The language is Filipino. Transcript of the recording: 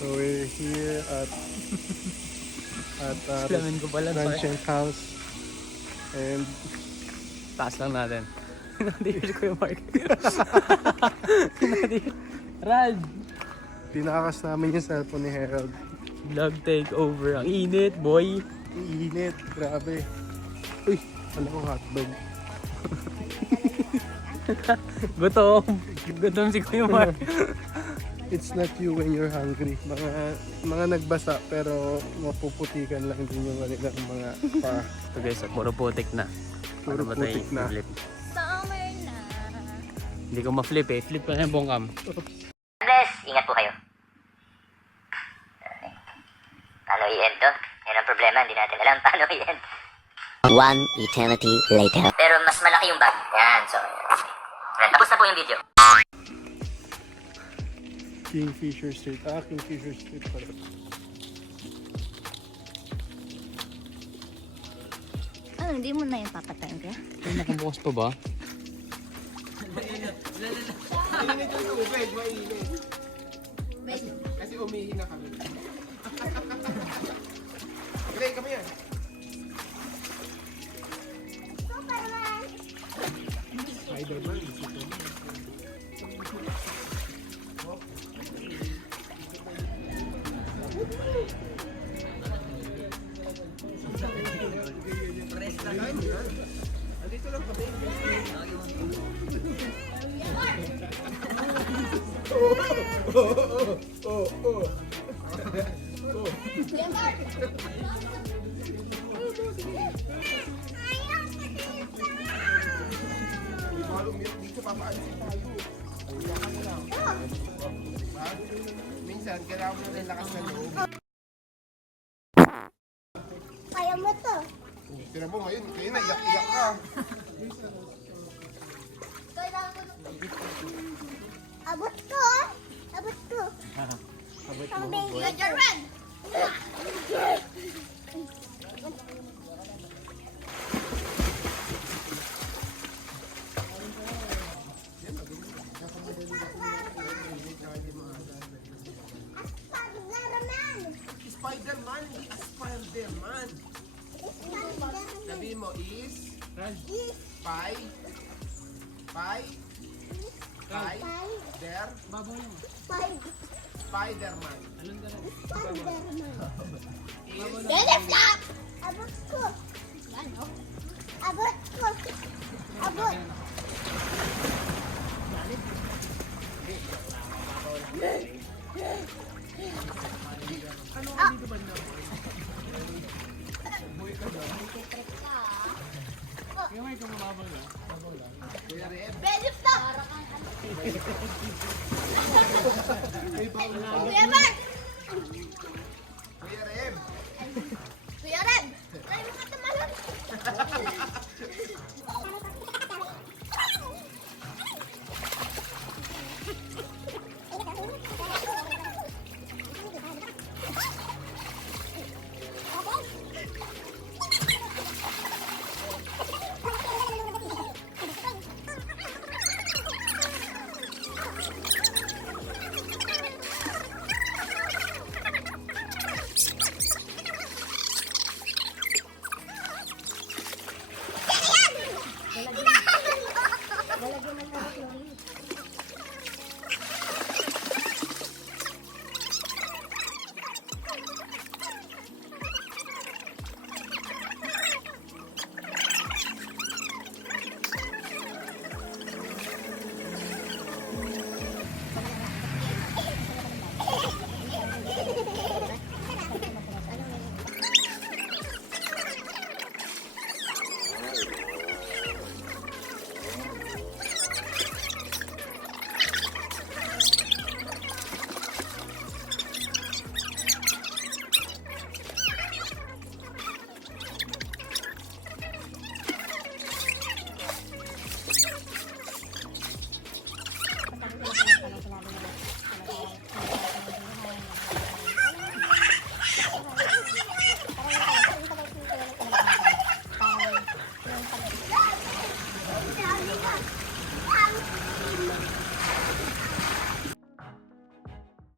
So we're here at Lamin ko pala. Ranching House. And Taas lang natin. Natigil ko yung mark. Rad! tinakas namin yung cellphone ni Harold. Vlog takeover. Ang init, boy. Iinit, grabe. Uy, alam ko hotdog. Gutom. Gutom si Kuya Mark. It's not you when you're hungry. Mga nagbasa pero mapuputikan lang din yung kanilang mga pa. Ito guys, puro putik na. Puro Ano ba tayo putik na. i-flip? Summer na. Hindi ko ma-flip eh. Flip ko na yung buong cam. Unless, ingat po kayo. Paano i-end to? Yan ang problema, hindi natin alam paano i-end. One eternity later. Pero mas malaki yung bag. Yan, so. Yan, tapos na po yung video. Kingfisher Street. Kingfisher Street pala. Ano, hindi mo na yung papatayin kaya? Ay, nakabukas pa ba? Mainit yung tubig, mainit. Kasi umihi na kami. Gray, kami yan. Spider-Man, Andito lang kami. Dito papaalisin tayo. Ayakan mo lang. Minsan, kailangan mo na lakas na loob. Kaya mo to. Tira mo ngayon, kayo na iyak-iyak ka. Abot ko. Abot ko. Abot Ang mo, baby. boy. Your run. Spider-Man, hindi Spider-Man. Sabihin mo is Spy. Spider-Man. Abot ko. Abot ko. Abot. Ready, stop! Kuya